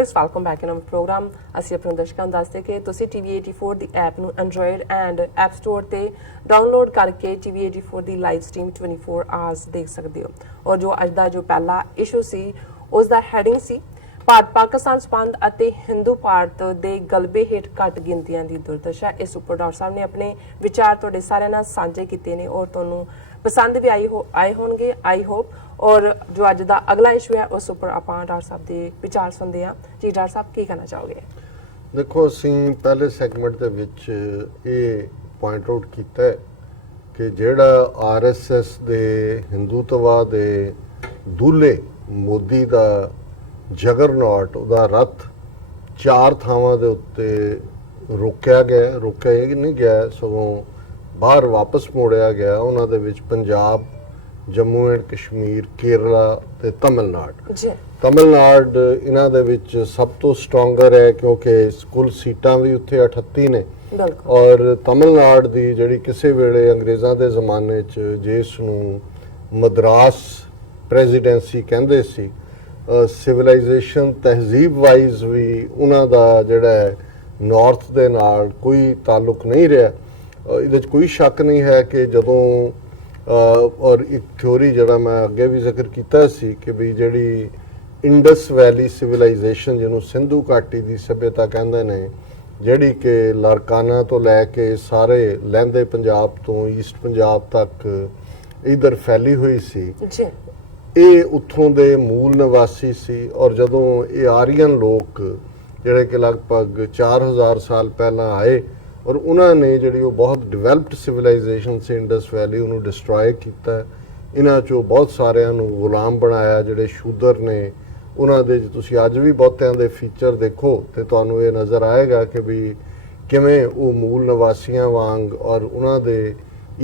Viewers welcome back in our programme. ਅਸੀਂ ਆਪਣੇ ਦਰਸ਼ਕਾਂ ਨੂੰ ਦੱਸਦੇ ਕਿ ਤੁਸੀਂ TV84 ਦੀ ਐਪ ਨੂੰ ਐਂਡਰੋਇਡ ਐਂਡ ਐਪ ਸਟੋਰ ਤੇ ਡਾਊਨਲੋਡ ਕਰਕੇ TV84 ਦੀ ਲਾਈਵ ਸਟ੍ਰੀਮ 24 ਆਵਰਸ ਦੇਖ ਸਕਦੇ ਹੋ। ਔਰ ਜੋ ਅੱਜ ਦਾ ਜੋ ਪਹਿਲਾ ਇਸ਼ੂ ਸੀ ਉਸ ਦਾ ਹੈਡਿੰਗ ਸੀ ਭਾਰਤ ਪਾਕਿਸਤਾਨ ਸੰਬੰਧ ਅਤੇ ਹਿੰਦੂ ਭਾਰਤ ਦੇ ਗਲਬੇ ਹੇਠ ਘੱਟ ਗਿਣਤੀਆਂ ਦੀ ਦੁਰਦਸ਼ਾ। ਇਸ ਉੱਪਰ ਡਾਕਟਰ ਸਾਹਿਬ ਨੇ ਆਪਣੇ ਵਿਚਾਰ ਤੁਹਾਡੇ ਸਾਰਿਆਂ ਨਾਲ ਸਾਂਝੇ ਕੀਤੇ ਨੇ ਔਰ ਤੁਹਾਨੂੰ ਪਸੰਦ ਵੀ ਆਏ ਹੋਣਗੇ आई होप। और जो अज का अगला इशू है उस उपर आप डॉक्टर साहब के विचार सुनते हैं। जी डॉक्टर साहब की कहना चाहोगे? देखो असी पहले सैगमेंट दे विच ये पॉइंट आउट किया कि जिहड़ा RSS दे हिंदूत्ववाद दे दूल्हे मोदी दा जगरनॉट उहदा रथ 4 थावां दे उत्ते रोकिया नहीं गया सगों बाहर वापस मोड़िया गया। उन्हां दे विच पंजाब, जम्मू एंड कश्मीर, केरला ते तमिलनाडु इन्हां दे विच सब तो स्ट्रोंगर है क्योंकि कुल सीटां भी उत्थे 38 ने और तमिलनाडु दी जिहड़ी किसी वेले अंग्रेज़ां दे ज़माने च जिस नूं मद्रास प्रेजिडेंसी कहंदे सी, सिविलाइजेशन तहजीब वाइज भी उन्हां दा जिहड़ा नॉर्थ दे नाल कोई ताल्लुक नहीं रहा। इहदे च कोई शक नहीं है कि जदों और एक थ्योरी जरा मैं अगे भी जिक्र किया सी कि भी जी इंडस वैली सिविलाइजेशन जिन्होंने सिंधु घाटी की सभ्यता कहते हैं जी कि लारकाना तो लैके सारे लहंदे पंजाब तो ईस्ट पंजाब तक इधर फैली हुई सी, ये उत्थों दे मूल निवासी सी। और जदों ये आर्यन लोग जिहड़े कि लगभग 4000 साल पहला आए और उन्होंने जी बहुत डिवेलप्ड सिविलाइजेशन से इंडस वैली उन्होंने डिस्ट्रॉय किया। इन्हां चों बहुत सारिਆਂ ਨੂੰ गुलाम बनाया जिहड़े शूदर ने। उन्होंने तुसीं अज भी बहुतिਆਂ ਦੇ फीचर देखो तो तुहानूं ये नज़र आएगा कि भी किवें वो मूल निवासियों वांग और उन्होंने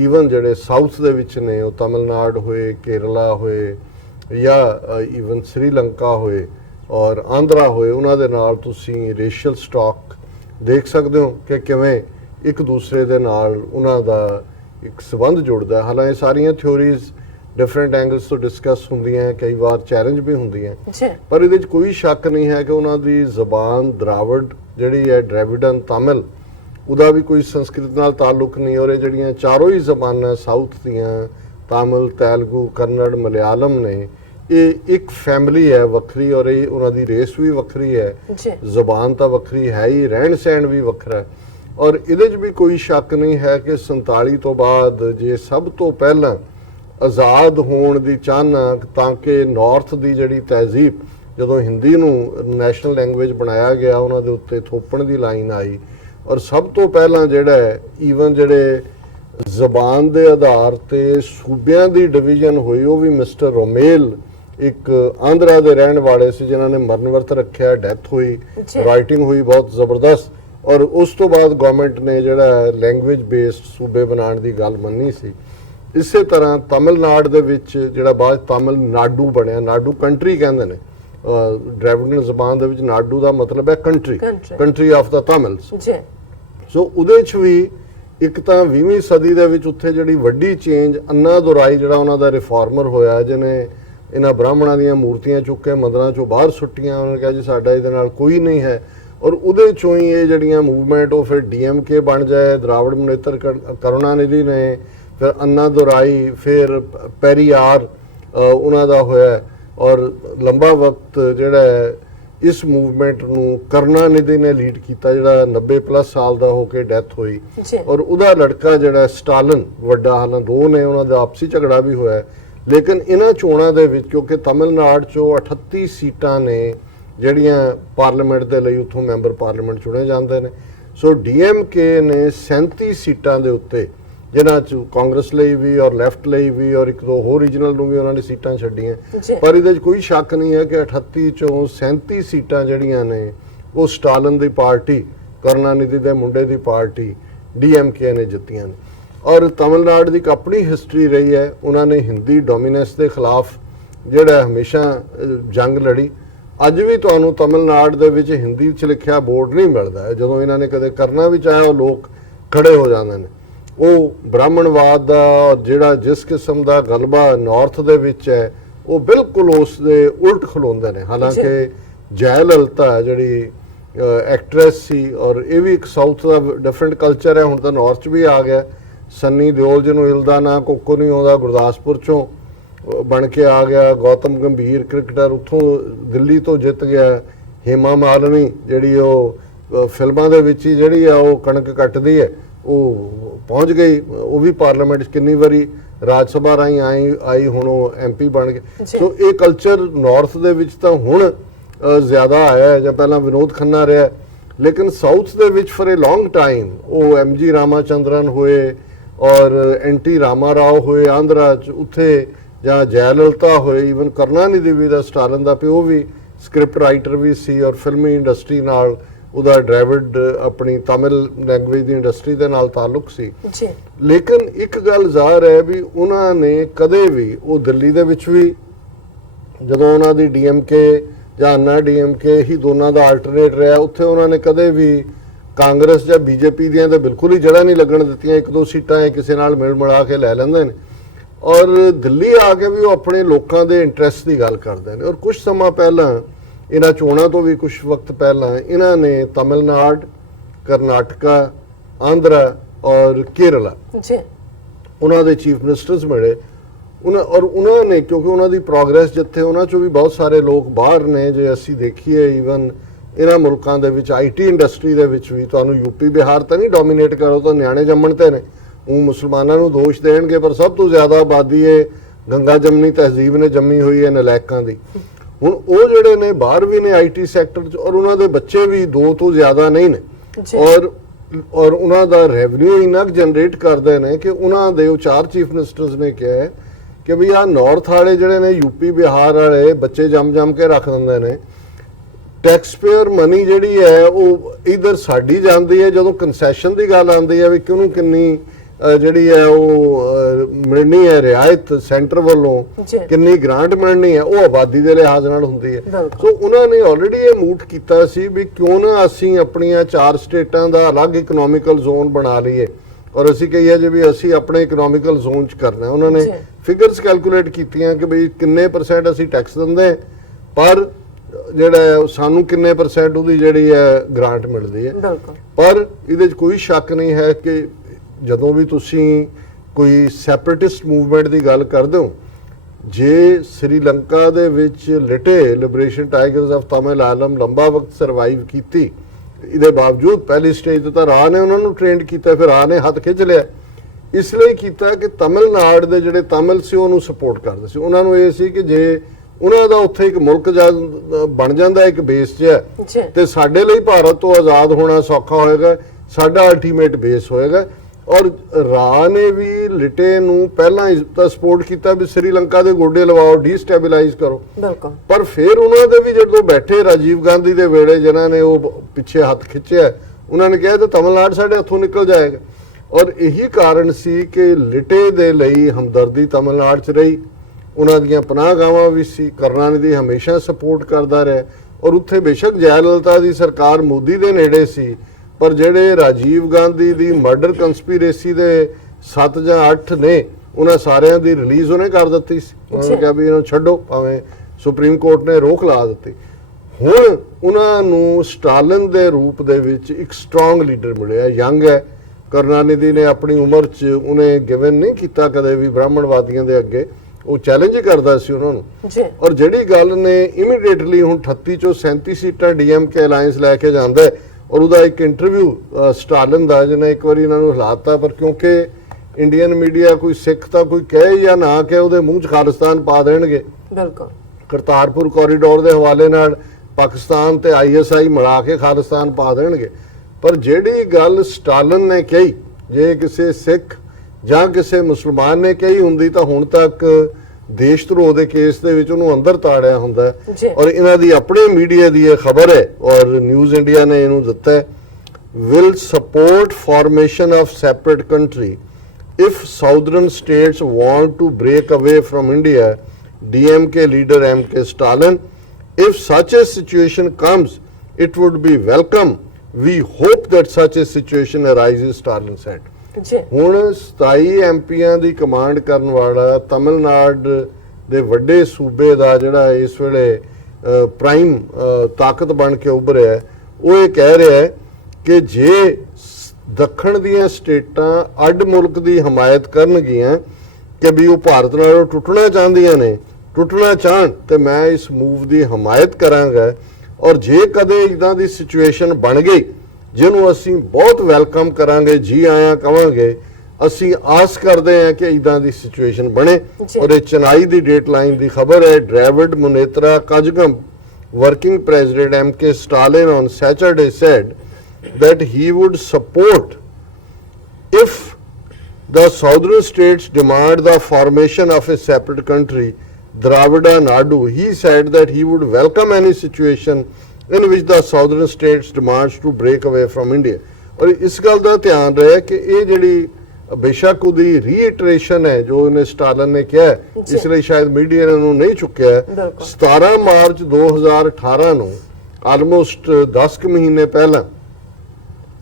ईवन जिहड़े साउथ दे विच ने वो तमिलनाडु होए, केरला होए या ईवन श्रीलंका होए और आंध्रा होए, उन्होंने नाल तुसीं रेशियल स्टॉक देख सकते हो कि किवें एक दूसरे दे नाल उन्हां दा एक संबंध जुड़दा। हालांकि सारियां थ्योरीज डिफरेंट एंगल्स तो डिस्कस होंदियां, कई बार चैलेंज भी होंदियां, पर इहदे च कोई शक नहीं है कि उन्हां दी ज़बान द्राविड़ जिहड़ी है द्रविडन तमिल उहदा भी कोई संस्कृत नाल ताल्लुक नहीं। और जिहड़ियां चारों ही ज़बानां साउथ दियां तमिल, तेलुगु, कन्नड़, मलयालम ने ये एक फैमिली है वक्री और ये उन्हां दी रेस भी वक्री है, ज़बान तो वक्री है ही, रहन सहन भी वखरा है। और इहदे च भी कोई शक नहीं है कि 47 तो बाद जे सब तो पहला आज़ाद होने की चाहना ताकि नॉर्थ की जिहड़ी तहजीब जदों हिंदी नूं नैशनल लैंगुएज बनाया गया उन्हां दे उत्ते थोपण की लाइन आई और सब तो पहला जिहड़ा ईवन जिहड़े ज़बान के आधार ते सूबियां की डिवीजन हुई वो भी मिस्टर रोमेल एक आंध्रा के रहने वाले से जिन्होंने मरण वर्त रखा, डैथ हुई, राइटिंग हुई बहुत ज़बरदस्त। और उस तो बाद गवर्नमेंट ने जिहड़ा लैंगुएज बेस्ड सूबे बनाने की गल मन्नी सी। इसे तरह तमिलनाडु दे विच जिहड़ा बाद तमिलनाडु बनया, नाडू कंट्री कहंदे ने, द्रविडन ज़बान दे विच नाडू दा मतलब है country, country of the Tamils. So उहदे च भी एक तां 20वीं सदी दे विच उत्थे जिहड़ी वड्डी चेंज अन्ना दुराई जिहड़ा उन्हां दा रिफॉर्मर होया जिन्हें इन्हां ब्राह्मणां दीयां मूर्तियां चुक के मंदिरां चों बाहर सुट्टियां। उन्होंने कहा जी साडा इहदे नाल कोई नहीं है और उहदे चों ही ये जिहड़ियां मूवमेंट वो फिर DMK बन जाए, द्राविड़ मुनेत्र करुणानिधि ने, फिर अन्ना दुराई, फिर पेरियार उन्हां दा होया और लंबा वक्त जिहड़ा इस मूवमेंट नूं करुणानिधि ने लीड किया जिहड़ा 90+ साल दा होके डेथ हुई। और उहदा लड़का जिहड़ा स्टालिन वड्डा, हालां दो ने, उन्हां दा आपसी झगड़ा भी होया। लेकिन इन्हां चोणां दे विच क्योंकि तमिलनाडु चों 38 सीटां ने जिहड़ियां पार्लीमेंट दे लई उत्थों मैंबर पार्लीमेंट चुने जांदे ने। सो DMK ने 37 सीटां दे उत्ते जिन्हां च कांग्रेस लई भी और लैफ्ट लई भी और एक दो होर रीजनल नूं भी उन्होंने सीटां छड्डियां। पर इहदे च कोई शक नहीं है कि 38 चों 37 सीटां जिहड़ियां ने वो स्टालिन दी पार्टी, करुणानिधि दे मुंडे दी पार्टी DMK ने जित्तियां ने। और तमिलनाडु की एक अपनी हिस्टरी रही है, उन्होंने हिंदी डोमीनेंस के खिलाफ जिहड़ा हमेशा जंग लड़ी। अज भी तुहानूं तमिलनाडु दे विच हिंदी च लिखिया बोर्ड नहीं मिलता है, जदों इन्होंने कदे करना भी चाहे वो लोग खड़े हो जाते हैं। वो ब्राह्मणवाद का जिहड़ा जिस किस्म का गलबा नॉर्थ दे विच है वो बिल्कुल उस दे उल्ट खलोंदे ने। हालांकि ਜੈਲਲਤਾ ਜਿਹੜੀ ਐਕਟਰੈਸ ਸੀ, ਔਰ ਇਹ ਵੀ ਇੱਕ ਸਾਊਥ ਦਾ ਡਿਫਰੈਂਟ ਕਲਚਰ ਹੈ, ਹੁਣ ਤਾਂ ਨਾਰਥ 'ਚ ਵੀ ਆ ਗਿਆ। ਸੰਨੀ ਦਿਓਲ ਜਿਹਨੂੰ ਹਿਲਦਾ ਨਾ ਕੋਕੋ ਨਹੀਂ ਆਉਂਦਾ, ਗੁਰਦਾਸਪੁਰ 'ਚੋਂ ਬਣ ਕੇ ਆ ਗਿਆ। ਗੌਤਮ ਗੰਭੀਰ ਕ੍ਰਿਕਟਰ ਉੱਥੋਂ ਦਿੱਲੀ ਤੋਂ ਜਿੱਤ ਗਿਆ। ਹੇਮਾ ਮਾਲਿਨੀ ਜਿਹੜੀ ਉਹ ਫਿਲਮਾਂ ਦੇ ਵਿੱਚ ਹੀ ਜਿਹੜੀ ਆ ਉਹ ਕਣਕ ਕੱਟਦੀ ਹੈ, ਉਹ ਪਹੁੰਚ ਗਈ, ਉਹ ਵੀ ਪਾਰਲੀਮੈਂਟ 'ਚ ਕਿੰਨੀ ਵਾਰੀ ਰਾਜ ਸਭਾ ਰਾਹੀਂ ਆਈ ਹੁਣ ਉਹ MP ਬਣ ਗਏ। ਸੋ ਇਹ ਕਲਚਰ ਨਾਰਥ ਦੇ ਵਿੱਚ ਤਾਂ ਹੁਣ ਜ਼ਿਆਦਾ ਆਇਆ ਹੈ, ਜਾਂ ਪਹਿਲਾਂ ਵਿਨੋਦ ਖੰਨਾ ਰਿਹਾ, ਲੇਕਿਨ ਸਾਊਥ ਦੇ ਵਿੱਚ ਫॉर ए लॉन्ग टाइम ਉਹ MG ਰਾਮਾਚੰਦਰਨ ਹੋਏ ਔਰ NT ਰਾਮਾ ਰਾਓ ਹੋਏ ਆਂਧਰਾ 'ਚ, ਉੱਥੇ ਜਾਂ ਜੈਲਲਤਾ ਹੋਏ, ਈਵਨ ਕਰੁਣਾਨਿਧੀ ਵੀ ਦਾ ਸਟਾਲਿਨ ਦਾ ਪਿਓ ਵੀ ਸਕ੍ਰਿਪਟ ਰਾਈਟਰ ਵੀ ਸੀ, ਔਰ ਫਿਲਮੀ ਇੰਡਸਟਰੀ ਨਾਲ ਉਹਦਾ ਡ੍ਰੈਵਿਡ ਆਪਣੀ ਤਮਿਲ ਲੈਂਗੁਏਜ ਦੀ ਇੰਡਸਟਰੀ ਦੇ ਨਾਲ ਤਾਲੁਕ ਸੀ। ਲੇਕਿਨ ਇੱਕ ਗੱਲ ਜ਼ਾਹਰ ਹੈ ਵੀ ਉਹਨਾਂ ਨੇ ਕਦੇ ਵੀ, ਉਹ ਦਿੱਲੀ ਦੇ ਵਿੱਚ ਵੀ ਜਦੋਂ ਉਹਨਾਂ ਦੀ DMK ਜਾਂ ਅੰਨਾ DMK ਹੀ ਦੋਨਾਂ ਦਾ ਆਲਟਰਨੇਟ ਰਿਹਾ, ਉੱਥੇ ਉਹਨਾਂ ਨੇ ਕਦੇ ਵੀ ਕਾਂਗਰਸ ਜਾਂ BJP ਦੀਆਂ ਤਾਂ ਬਿਲਕੁਲ ਹੀ ਜੜ੍ਹਾਂ ਨਹੀਂ ਲੱਗਣ ਦਿੱਤੀਆਂ। ਇੱਕ ਦੋ ਸੀਟਾਂ ਇਹ ਕਿਸੇ ਨਾਲ ਮਿਲ ਮਿਲਾ ਕੇ ਲੈ ਲੈਂਦੇ ਨੇ, ਔਰ ਦਿੱਲੀ ਆ ਕੇ ਵੀ ਉਹ ਆਪਣੇ ਲੋਕਾਂ ਦੇ ਇੰਟਰਸਟ ਦੀ ਗੱਲ ਕਰਦੇ ਨੇ। ਔਰ ਕੁਝ ਸਮਾਂ ਪਹਿਲਾਂ, ਇਹਨਾਂ ਚੋਣਾਂ ਤੋਂ ਵੀ ਕੁਝ ਵਕਤ ਪਹਿਲਾਂ, ਇਹਨਾਂ ਨੇ ਤਮਿਲਨਾਡੂ, ਕਰਨਾਟਕਾ, ਆਂਧਰਾ ਔਰ ਕੇਰਲਾ ਉਹਨਾਂ ਦੇ ਚੀਫ ਮਿਨਿਸਟਰਸ ਮਿਲੇ। ਉਹਨਾਂ ਨੇ, ਕਿਉਂਕਿ ਉਹਨਾਂ ਦੀ ਪ੍ਰੋਗਰੈਸ ਜਿੱਥੇ, ਉਹਨਾਂ 'ਚੋਂ ਵੀ ਬਹੁਤ ਸਾਰੇ ਲੋਕ ਬਾਹਰ ਨੇ। ਜੇ ਅਸੀਂ ਦੇਖੀਏ ਈਵਨ ਇਹਨਾਂ ਮੁਲਕਾਂ ਦੇ ਵਿੱਚ IT ਇੰਡਸਟਰੀ ਦੇ ਵਿੱਚ ਵੀ, ਤੁਹਾਨੂੰ UP ਬਿਹਾਰ ਤਾਂ ਨਹੀਂ ਡੋਮੀਨੇਟ ਕਰੋ, ਤਾਂ ਨਿਆਣੇ ਜੰਮਣ ਤੇ ਨੇ। ਉਹ ਮੁਸਲਮਾਨਾਂ ਨੂੰ ਦੋਸ਼ ਦੇਣਗੇ, ਪਰ ਸਭ ਤੋਂ ਜ਼ਿਆਦਾ ਆਬਾਦੀ ਇਹ ਗੰਗਾ ਜਮਨੀ ਤਹਿਜ਼ੀਬ ਨੇ ਜੰਮੀ ਹੋਈ ਹੈ ਨਲਾਇਕਾਂ ਦੀ। ਹੁਣ ਉਹ ਜਿਹੜੇ ਨੇ ਬਾਹਰ ਵੀ ਨੇ IT ਸੈਕਟਰ 'ਚ, ਔਰ ਉਹਨਾਂ ਦੇ ਬੱਚੇ ਵੀ 2 ਤੋਂ ਜ਼ਿਆਦਾ ਨਹੀਂ ਨੇ, ਔਰ ਉਹਨਾਂ ਦਾ ਰੈਵਨਿਊ ਇੰਨਾ ਜਨਰੇਟ ਕਰਦੇ ਨੇ ਕਿ ਉਹਨਾਂ ਦੇ ਉਹ 4 ਚੀਫ ਮਿਨਿਸਟਰਸ ਨੇ ਕਿਹਾ ਹੈ ਕਿ ਵੀ ਆਹ ਨਾਰਥ ਵਾਲੇ ਜਿਹੜੇ ਨੇ, UP ਬਿਹਾਰ ਵਾਲੇ ਬੱਚੇ ਜੰਮ ਕੇ ਰੱਖ ਦਿੰਦੇ ਨੇ। ਟੈਕਸਪੇਅਰ ਮਨੀ ਜਿਹੜੀ ਹੈ ਉਹ ਇਧਰ ਸਾਡੀ ਜਾਂਦੀ ਹੈ। ਜਦੋਂ ਕੰਸੈਸ਼ਨ ਦੀ ਗੱਲ ਆਉਂਦੀ ਹੈ ਵੀ ਕਿਹਨੂੰ ਕਿੰਨੀ ਜਿਹੜੀ ਹੈ ਉਹ ਮਿਲਣੀ ਹੈ ਰਿਆਇਤ ਸੈਂਟਰ ਵੱਲੋਂ, ਕਿੰਨੀ ਗ੍ਰਾਂਟ ਮਿਲਣੀ ਹੈ, ਉਹ ਆਬਾਦੀ ਦੇ ਲਿਹਾਜ਼ ਨਾਲ ਹੁੰਦੀ ਹੈ। ਸੋ ਉਹਨਾਂ ਨੇ ਆਲਰੇਡੀ ਇਹ ਮੂਵ ਕੀਤਾ ਸੀ ਵੀ ਕਿਉਂ ਨਾ ਅਸੀਂ ਆਪਣੀਆਂ 4 ਸਟੇਟਾਂ ਦਾ ਅਲੱਗ ਇਕਨੋਮਿਕਲ ਜ਼ੋਨ ਬਣਾ ਲਈਏ, ਔਰ ਅਸੀਂ ਕਹੀਏ ਜੇ ਵੀ ਅਸੀਂ ਆਪਣੇ ਇਕਨੋਮਿਕਲ ਜ਼ੋਨ 'ਚ ਕਰਨਾ। ਉਹਨਾਂ ਨੇ ਫਿਗਰਸ ਕੈਲਕੂਲੇਟ ਕੀਤੀਆਂ ਕਿ ਬਈ ਕਿੰਨੇ % ਅਸੀਂ ਟੈਕਸ ਦਿੰਦੇ, ਪਰ ਜਿਹੜਾ ਸਾਨੂੰ ਕਿੰਨੇ % ਉਹਦੀ ਜਿਹੜੀ ਹੈ ਗ੍ਰਾਂਟ ਮਿਲਦੀ ਹੈ। ਪਰ ਇਹਦੇ 'ਚ ਕੋਈ ਸ਼ੱਕ ਨਹੀਂ ਹੈ ਕਿ ਜਦੋਂ ਵੀ ਤੁਸੀਂ ਕੋਈ ਸੈਪਰੇਟਿਸਟ ਮੂਵਮੈਂਟ ਦੀ ਗੱਲ ਕਰਦੇ ਹੋ, ਜੇ ਸ੍ਰੀਲੰਕਾ ਦੇ ਵਿੱਚ ਲਿਟੇ ਲਿਬਰੇਸ਼ਨ ਟਾਈਗਰਸ ਆਫ ਤਮਿਲ ਆਲਮ ਲੰਬਾ ਵਕਤ ਸਰਵਾਈਵ ਕੀਤੀ, ਇਹਦੇ ਬਾਵਜੂਦ ਪਹਿਲੀ ਸਟੇਜ ਤੇ ਤਾਂ ਰਾਹ ਨੇ ਉਹਨਾਂ ਨੂੰ ਟ੍ਰੇਨਡ ਕੀਤਾ, ਫਿਰ ਰਾਹ ਨੇ ਹੱਥ ਖਿੱਚ ਲਿਆ। ਇਸ ਲਈ ਕੀਤਾ ਕਿ ਤਮਿਲਨਾਡੂ ਦੇ ਜਿਹੜੇ ਤਮਿਲ ਸੀ ਉਹਨੂੰ ਸਪੋਰਟ ਕਰਦੇ ਸੀ। ਉਹਨਾਂ ਨੂੰ ਇਹ ਸੀ ਕਿ ਜੇ ਉਹਨਾਂ ਦਾ ਉੱਥੇ ਇੱਕ ਮੁਲਕ ਬਣ ਜਾਂਦਾ, ਇੱਕ ਬੇਸ 'ਚ ਹੈ, ਤੇ ਸਾਡੇ ਲਈ ਭਾਰਤ ਤੋਂ ਆਜ਼ਾਦ ਹੋਣਾ ਸੌਖਾ ਹੋਏਗਾ, ਸਾਡਾ ਅਲਟੀਮੇਟ ਬੇਸ ਹੋਏਗਾ। ਔਰ ਰਾਹ ਨੇ ਵੀ ਲਿਟੇ ਨੂੰ ਪਹਿਲਾਂ ਤਾਂ ਸਪੋਰਟ ਕੀਤਾ ਵੀ ਸ੍ਰੀਲੰਕਾ ਦੇ ਗੋਡੇ ਲਵਾਓ, ਡੀਸਟੈਬਿਲਾਈਜ਼ ਕਰੋ, ਪਰ ਫਿਰ ਉਹਨਾਂ ਦੇ ਵੀ ਜਦੋਂ ਬੈਠੇ ਰਾਜੀਵ ਗਾਂਧੀ ਦੇ ਵੇਲੇ ਜਿਨ੍ਹਾਂ ਨੇ ਉਹ ਪਿੱਛੇ ਹੱਥ ਖਿੱਚਿਆ, ਉਹਨਾਂ ਨੇ ਕਿਹਾ ਤੇ ਤਮਿਲਨਾਡੂ ਸਾਡੇ ਹੱਥੋਂ ਨਿਕਲ ਜਾਏਗਾ। ਔਰ ਇਹੀ ਕਾਰਨ ਸੀ ਕਿ ਲਿਟੇ ਦੇ ਲਈ ਹਮਦਰਦੀ ਤਮਿਲਨਾਡੂ 'ਚ ਰਹੀ, ਉਹਨਾਂ ਦੀਆਂ ਪਨਾਹਗਾਹਾਂ ਵੀ ਸੀ। ਕਰੁਣਾਨਿਧੀ ਹਮੇਸ਼ਾ ਸਪੋਰਟ ਕਰਦਾ ਰਿਹਾ, ਔਰ ਉੱਥੇ ਬੇਸ਼ੱਕ ਜੈਲਲਤਾ ਦੀ ਸਰਕਾਰ ਮੋਦੀ ਦੇ ਨੇੜੇ ਸੀ, ਪਰ ਜਿਹੜੇ ਰਾਜੀਵ ਗਾਂਧੀ ਦੀ ਮਰਡਰ ਕੰਸਪੀਰੇਸੀ ਦੇ 7 ਜਾਂ 8 ਨੇ, ਉਹਨਾਂ ਸਾਰਿਆਂ ਦੀ ਰਿਲੀਜ਼ ਉਹਨੇ ਕਰ ਦਿੱਤੀ ਸੀ। ਉਹਨਾਂ ਨੇ ਕਿਹਾ ਵੀ ਇਹਨਾਂ ਨੂੰ ਛੱਡੋ, ਭਾਵੇਂ ਸੁਪਰੀਮ ਕੋਰਟ ਨੇ ਰੋਕ ਲਾ ਦਿੱਤੀ। ਹੁਣ ਉਹਨਾਂ ਨੂੰ ਸਟਾਲਿਨ ਦੇ ਰੂਪ ਦੇ ਵਿੱਚ ਇੱਕ ਸਟਰੋਂਗ ਲੀਡਰ ਮਿਲਿਆ, ਯੰਗ ਹੈ। ਕਰੁਣਾਨਿਧੀ ਨੇ ਆਪਣੀ ਉਮਰ 'ਚ ਉਹਨੇ ਗਿਵਨ ਨਹੀਂ ਕੀਤਾ ਕਦੇ ਵੀ ਬ੍ਰਾਹਮਣਵਾਦੀਆਂ ਦੇ ਅੱਗੇ, ਉਹ ਚੈਲੰਜ ਕਰਦਾ ਸੀ ਉਹਨਾਂ ਨੂੰ। ਔਰ ਜਿਹੜੀ ਗੱਲ ਨੇ ਇਮੀਡੀਏਟਲੀ ਹੁਣ 38 ਚੋਂ 37 ਸੀਟਾਂ DMK ਅਲਾਈਅੰਸ ਲੈ ਕੇ ਜਾਂਦਾ, ਔਰ ਉਹਦਾ ਇੱਕ ਇੰਟਰਵਿਊ ਸਟਾਲਿਨ ਦਾ ਜਿਹਨੇ ਇੱਕ ਵਾਰੀ ਇਹਨਾਂ ਨੂੰ ਹਿਲਾਤਾ, ਪਰ ਕਿਉਂਕਿ ਇੰਡੀਅਨ ਮੀਡੀਆ ਕੋਈ ਸਿੱਖ ਤਾਂ ਕੋਈ ਕਹੇ ਜਾਂ ਨਾ ਕਹੇ, ਉਹਦੇ ਮੂੰਹ 'ਚ ਖਾਲਿਸਤਾਨ ਪਾ ਦੇਣਗੇ। ਕਰਤਾਰਪੁਰ ਕੋਰੀਡੋਰ ਦੇ ਹਵਾਲੇ ਨਾਲ ਪਾਕਿਸਤਾਨ ਤੇ ISI ਮਿਲਾ ਕੇ ਖਾਲਿਸਤਾਨ ਪਾ ਦੇਣਗੇ। ਪਰ ਜਿਹੜੀ ਗੱਲ ਸਟਾਲਿਨ ਨੇ ਕਹੀ, ਜੇ ਕਿਸੇ ਸਿੱਖ ਜਾਂ ਕਿਸੇ ਮੁਸਲਮਾਨ ਨੇ ਕਹੀ ਹੁੰਦੀ ਤਾਂ ਹੁਣ ਤੱਕ ਦੇਸ਼ ਧਰੋਹ ਦੇ ਕੇਸ ਦੇ ਵਿੱਚ ਉਹਨੂੰ ਅੰਦਰ ਤਾੜਿਆ ਹੁੰਦਾ। ਔਰ ਇਹਨਾਂ ਦੀ ਆਪਣੇ ਮੀਡੀਆ ਦੀ ਇਹ ਖਬਰ ਹੈ, ਔਰ ਨਿਊਜ਼ ਇੰਡੀਆ ਨੇ ਇਹਨੂੰ ਦਿੱਤਾ ਹੈ, will support formation of separate country if southern states want to break away from India, DMK leader M.K. Stalin. If such a situation comes, it would be welcome. We hope that such a situation arises, Stalin said. ਹੁਣ 27 MPਆਂ ਦੀ command ਕਰਨ ਵਾਲਾ ਤਮਿਲਨਾਡੂ ਦੇ ਵੱਡੇ ਸੂਬੇ ਦਾ ਜਿਹੜਾ ਇਸ ਵੇਲੇ prime ਤਾਕਤ ਬਣ ਕੇ ਉੱਭਰਿਆ ਹੈ, ਉਹ ਇਹ ਕਹਿ ਰਿਹਾ ਹੈ ਕਿ ਜੇ ਦੱਖਣ ਦੀਆਂ ਸਟੇਟਾਂ ਅੱਡ ਮੁਲਕ ਦੀ ਹਮਾਇਤ ਕਰਨਗੀਆਂ ਕਿ ਵੀ ਉਹ ਭਾਰਤ ਨਾਲੋਂ ਟੁੱਟਣਾ ਚਾਹੁੰਦੀਆਂ ਨੇ, ਟੁੱਟਣਾ ਚਾਹਣ, ਤੇ ਮੈਂ ਇਸ ਮੂਵ ਦੀ ਹਮਾਇਤ ਕਰਾਂਗਾ। ਔਰ ਜੇ ਕਦੇ ਇਦਾਂ ਦੀ ਸਿਚੁਏਸ਼ਨ ਬਣ ਗਈ ਜਿਹਨੂੰ ਅਸੀਂ ਬਹੁਤ ਵੈਲਕਮ ਕਰਾਂਗੇ, ਜੀ ਆਇਆਂ ਕਵਾਂਗੇ, ਅਸੀਂ ਆਸ ਕਰਦੇ ਹਾਂ ਕਿ ਇਦਾਂ ਦੀ ਸਿਚੁਏਸ਼ਨ ਬਣੇ। ਔਰ ਇਹ ਚੇਨਈ ਦੀ ਡੇਟਲਾਈਨ ਦੀ ਖਬਰ ਹੈ। ਡ੍ਰੈਵਿਡ Munnetra ਕਜਗਮ working president M.ਕ Stalin on Saturday said that he would support if the southern states demand the formation of a separate country, Dravida Nadu. He said that he would welcome any situation in which the southern states demands to break away from India. और इस गल का ध्यान रहे कि ये जिहड़ी बेशक ਉਹਦੀ ਰੀਇਟਰੇਸ਼ਨ ਹੈ ਜੋ ਉਹਨੇ ਸਟਾਲਿਨ ਨੇ ਕਿਹਾ, ਇਸ ਲਈ ਸ਼ਾਇਦ ਮੀਡੀਆ ਨੇ ਉਹਨੂੰ ਨਹੀਂ ਚੁੱਕਿਆ। 17 ਮਾਰਚ 2018 ਨੂੰ ਆਲਮੋਸਟ 10 ਕੁ ਮਹੀਨੇ ਪਹਿਲਾਂ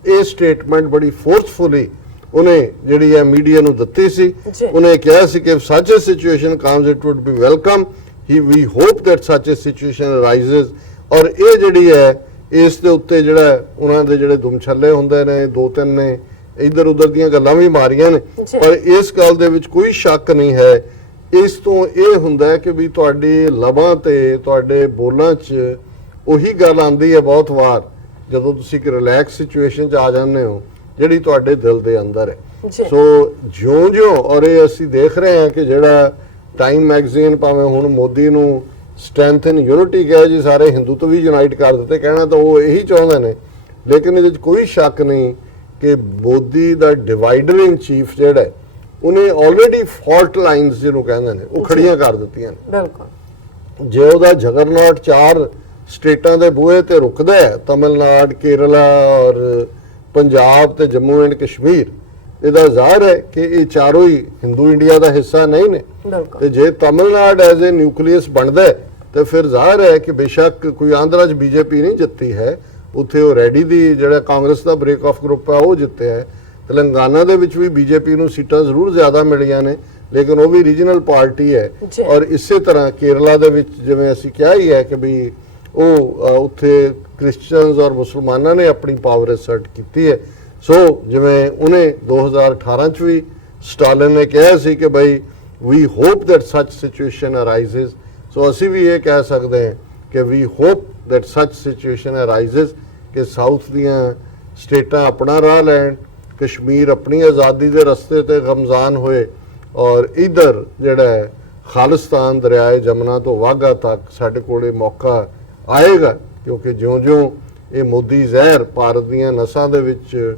ਇਹ ਸਟੇਟਮੈਂਟ ਬੜੀ ਫੋਰਸਫੁਲੀ ਉਹਨੇ ਜਿਹੜੀ ਹੈ ਮੀਡੀਆ ਨੂੰ ਦਿੱਤੀ ਸੀ। ਉਹਨੇ ਕਿਹਾ ਸੀ ਕਿ such a situation comes it would be welcome, we hope that such a situation ਅਰਾਈਜ਼ਸ। ਔਰ ਇਹ ਜਿਹੜੀ ਹੈ ਇਸ ਦੇ ਉੱਤੇ ਜਿਹੜਾ ਉਹਨਾਂ ਦੇ ਜਿਹੜੇ ਦੁਮਛੱਲੇ ਹੁੰਦੇ ਨੇ, ਦੋ ਤਿੰਨ ਨੇ ਇੱਧਰ ਉੱਧਰ ਦੀਆਂ ਗੱਲਾਂ ਵੀ ਮਾਰੀਆਂ ਨੇ, ਪਰ ਇਸ ਗੱਲ ਦੇ ਵਿੱਚ ਕੋਈ ਸ਼ੱਕ ਨਹੀਂ ਹੈ। ਇਸ ਤੋਂ ਇਹ ਹੁੰਦਾ ਹੈ ਕਿ ਵੀ ਤੁਹਾਡੀ ਲਬਾਂ ਤੇ ਤੁਹਾਡੇ ਬੋਲਾਂ 'ਚ ਉਹੀ ਗੱਲ ਆਉਂਦੀ ਹੈ ਬਹੁਤ ਵਾਰ ਜਦੋਂ ਤੁਸੀਂ ਇੱਕ ਰਿਲੈਕਸ ਸਿਚੁਏਸ਼ਨ 'ਚ ਆ ਜਾਂਦੇ ਹੋ ਜਿਹੜੀ ਤੁਹਾਡੇ ਦਿਲ ਦੇ ਅੰਦਰ ਹੈ। ਸੋ ਜਿਉਂ-ਜਿਉਂ ਔਰ ਇਹ ਅਸੀਂ ਦੇਖ ਰਹੇ ਹਾਂ ਕਿ ਜਿਹੜਾ ਟਾਈਮ ਮੈਗਜ਼ੀਨ ਭਾਵੇਂ ਹੁਣ ਮੋਦੀ ਨੂੰ ਸਟਰੈਂਥ ਇਨ ਯੂਨਿਟੀ ਕਿਹਾ ਜੀ, ਸਾਰੇ ਹਿੰਦੂ ਤੋਂ ਵੀ ਯੂਨਾਈਟ ਕਰ ਦਿੱਤੇ, ਕਹਿਣਾ ਤਾਂ ਉਹ ਇਹੀ ਚਾਹੁੰਦੇ ਨੇ, ਲੇਕਿਨ ਇਹਦੇ 'ਚ ਕੋਈ ਸ਼ੱਕ ਨਹੀਂ ਕਿ ਮੋਦੀ ਦਾ ਡਿਵਾਈਡਰ ਇਨ ਚੀਫ ਜਿਹੜਾ ਉਹਨੇ ਆਲਰੇਡੀ ਫਾਲਟ ਲਾਈਨਸ ਜਿਹਨੂੰ ਕਹਿੰਦੇ ਨੇ ਉਹ ਖੜੀਆਂ ਕਰ ਦਿੱਤੀਆਂ ਨੇ। ਬਿਲਕੁਲ ਜੇ ਉਹਦਾ ਜਗਰਨੌਟ 4 ਸਟੇਟਾਂ ਦੇ ਬੂਹੇ ਤੇ ਰੁਕਦਾ ਹੈ, ਤਮਿਲਨਾਡ, ਕੇਰਲਾ ਔਰ ਪੰਜਾਬ ਤੇ ਜੰਮੂ ਐਂਡ ਕਸ਼ਮੀਰ, ਇਹਦਾ ਜ਼ਾਹਰ ਹੈ ਕਿ ਇਹ ਚਾਰੋਂ ਹੀ ਹਿੰਦੂ ਇੰਡੀਆ ਦਾ ਹਿੱਸਾ ਨਹੀਂ ਨੇ। ਤੇ ਜੇ ਤਮਿਲਨਾਡ ਐਜ਼ ਏ ਨਿਊਕਲੀਅਸ ਬਣਦਾ ਤੇ ਫਿਰ ਜ਼ਾਹਰ ਹੈ ਕਿ ਬੇਸ਼ੱਕ ਕੋਈ ਆਂਧਰਾ 'ਚ ਬੀਜੇਪੀ ਨਹੀਂ ਜਿੱਤੀ ਹੈ, ਉੱਥੇ ਉਹ ਰੈਡੀ ਦੀ ਜਿਹੜਾ ਕਾਂਗਰਸ ਦਾ ਬ੍ਰੇਕ ਆਫ ਗਰੁੱਪ ਹੈ ਉਹ ਜਿੱਤਿਆ ਹੈ। ਤੇਲੰਗਾਨਾ ਦੇ ਵਿੱਚ ਵੀ ਬੀਜੇਪੀ ਨੂੰ ਸੀਟਾਂ ਜ਼ਰੂਰ ਜ਼ਿਆਦਾ ਮਿਲੀਆਂ ਨੇ, ਲੇਕਿਨ ਉਹ ਵੀ ਰੀਜਨਲ ਪਾਰਟੀ ਹੈ। ਔਰ ਇਸੇ ਤਰ੍ਹਾਂ ਕੇਰਲਾ ਦੇ ਵਿੱਚ ਜਿਵੇਂ ਅਸੀਂ ਕਿਹਾ ਹੀ ਹੈ ਕਿ ਵੀ ਉਹ ਉੱਥੇ ਕ੍ਰਿਸਚੀਅਨਸ ਔਰ ਮੁਸਲਮਾਨਾਂ ਨੇ ਆਪਣੀ ਪਾਵਰ ਅਸਰਟ ਕੀਤੀ ਹੈ। ਸੋ ਜਿਵੇਂ ਉਹਨੇ 2018 ਚ ਵੀ ਸਟਾਲਿਨ ਨੇ ਕਿਹਾ ਸੀ ਕਿ ਬਈ ਵੀ ਹੋਪ ਦੈਟ ਸੱਚ ਸਿਚੁਏਸ਼ਨ ਅਰਾਈਜ਼ਸ, ਸੋ ਅਸੀਂ ਵੀ ਇਹ ਕਹਿ ਸਕਦੇ ਹਾਂ ਕਿ ਵੀ ਹੋਪ ਦੈਟ ਸੱਚ ਸਿਚੁਏਸ਼ਨ ਅਰਾਈਜ਼ਸ ਕਿ ਸਾਊਥ ਦੀਆਂ ਸਟੇਟਾਂ ਆਪਣਾ ਰਾਹ ਲੈਣ, ਕਸ਼ਮੀਰ ਆਪਣੀ ਆਜ਼ਾਦੀ ਦੇ ਰਸਤੇ ਤੇ ਗਮਜ਼ਾਨ ਹੋਏ, ਔਰ ਇਧਰ ਜਿਹੜਾ ਹੈ ਖਾਲਿਸਤਾਨ ਦਰਿਆਏ ਜਮਨਾ ਤੋਂ ਵਾਘਾ ਤੱਕ ਸਾਡੇ ਕੋਲੇ ਮੌਕਾ ਆਏਗਾ, ਕਿਉਂਕਿ ਜਿਉਂ-ਜਿਉਂ ਇਹ ਮੋਦੀ ਜ਼ਹਿਰ ਭਾਰਤ ਦੀਆਂ ਨਸਾਂ ਦੇ ਵਿੱਚ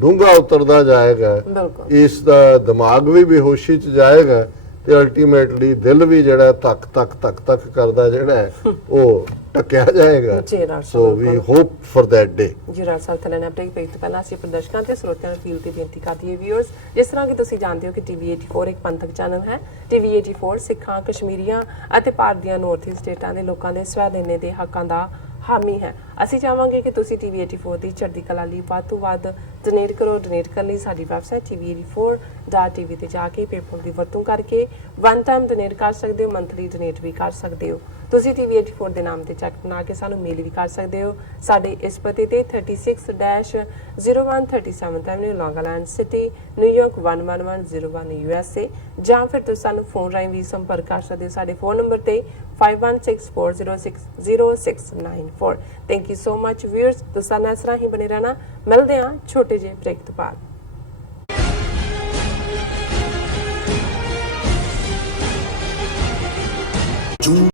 ਡੂੰਘਾ ਉਤਰਦਾ ਜਾਏਗਾ, ਇਸ ਦਾ ਦਿਮਾਗ ਵੀ ਬੇਹੋਸ਼ੀ 'ਚ ਜਾਏਗਾ ਤੇ ਅਲਟੀਮੇਟਲੀ ਦਿਲ ਵੀ ਜਿਹੜਾ ਧੱਕ ਧੱਕ ਧੱਕ ਧੱਕ ਕਰਦਾ ਜਿਹੜਾ ਹੈ ਉਹ ਟਕਿਆ ਜਾਏਗਾ। So we hope for that day. ਜੀ ਰਾਜ ਸਾਹਿਬ ਥੱਲੇ ਅਪਡੇਟ ਪੇਜ ਤੋਂ ਪਹਿਲਾਂ ਅਸੀਂ ਪ੍ਰਦਰਸ਼ਕਾਂ ਤੇ ਸਰੋਤਿਆਂ ਨੂੰ ਅਪੀਲ ਤੇ ਬੇਨਤੀ ਕਰਦੇ ਹਾਂ ਵੀਅਰਸ, ਜਿਸ ਤਰ੍ਹਾਂ ਕਿ ਤੁਸੀਂ ਜਾਣਦੇ ਹੋ ਕਿ ਟੀਵੀ 84 ਇੱਕ ਪੰਥਕ ਚੈਨਲ ਹੈ। ਟੀਵੀ 84 ਸਿੱਖਾਂ, ਕਸ਼ਮੀਰੀਆਂ ਅਤੇ ਭਾਰਤ ਦੀਆਂ ਨਾਰਥ ਈਸਟ ਸਟੇਟਾਂ ਦੇ ਲੋਕਾਂ ਦੇ ਸਵੈਦੇਨੇ ਦੇ ਹੱਕਾਂ ਦਾ ਹਾਮੀ ਹੈ। ਅਸੀਂ ਚਾਹਾਂਗੇ ਕਿ ਤੁਸੀਂ ਟੀਵੀ 84 ਦੀ ਚੜ੍ਹਦੀ ਕਲਾ ਲਈ ਵੱਧ ਤੋਂ ਵੱਧ ਡੋਨੇਟ ਕਰੋ। ਡੋਨੇਟ ਕਰਨ ਲਈ ਸਾਡੀ ਵੈਬਸਾਈਟ tv84.tv ਤੇ ਜਾ ਕੇ ਪੇਪਲ ਦੀ ਵਰਤੋਂ ਕਰਕੇ ਵਨ ਟਾਈਮ ਡੋਨੇਟ ਕਰ ਸਕਦੇ ਹੋ, ਮੰਥਲੀ ਡੋਨੇਟ ਵੀ ਕਰ ਸਕਦੇ ਹੋ। ਤੁਸੀਂ ਟੀਵੀ 84 ਦੇ ਨਾਮ ਤੇ ਚੈੱਕ ਬਣਾ ਕੇ ਸਾਨੂੰ ਮੇਲ ਵੀ ਕਰ ਸਕਦੇ ਹੋ। ਸਾਡੇ ਇਸ ਪਤੇ ਤੇ 36-0137 ਐਵਨਿਊ ਲੌਂਗ ਆਈਲੈਂਡ ਸਿਟੀ, ਨਿਊਯਾਰਕ 11101 USA, ਜਾਂ ਫਿਰ ਤੁਸੀਂ ਸਾਨੂੰ ਫੋਨ ਰਾਹੀਂ ਵੀ ਸੰਪਰਕ ਕਰ ਸਕਦੇ ਹੋ ਸਾਡੇ ਫੋਨ ਨੰਬਰ ਤੇ 5164060694। Thank you so much viewers, ਤੁਸੀਂ ਨਾਲ ਇਸ ਤਰ੍ਹਾਂ ਹੀ ਬਣੇ ਰਹਿਣਾ। ਮਿਲਦੇ ਹਾਂ ਛੋਟੇ ਜਿਹੇ ਬ੍ਰੇਕ ਤੋਂ ਬਾਅਦ।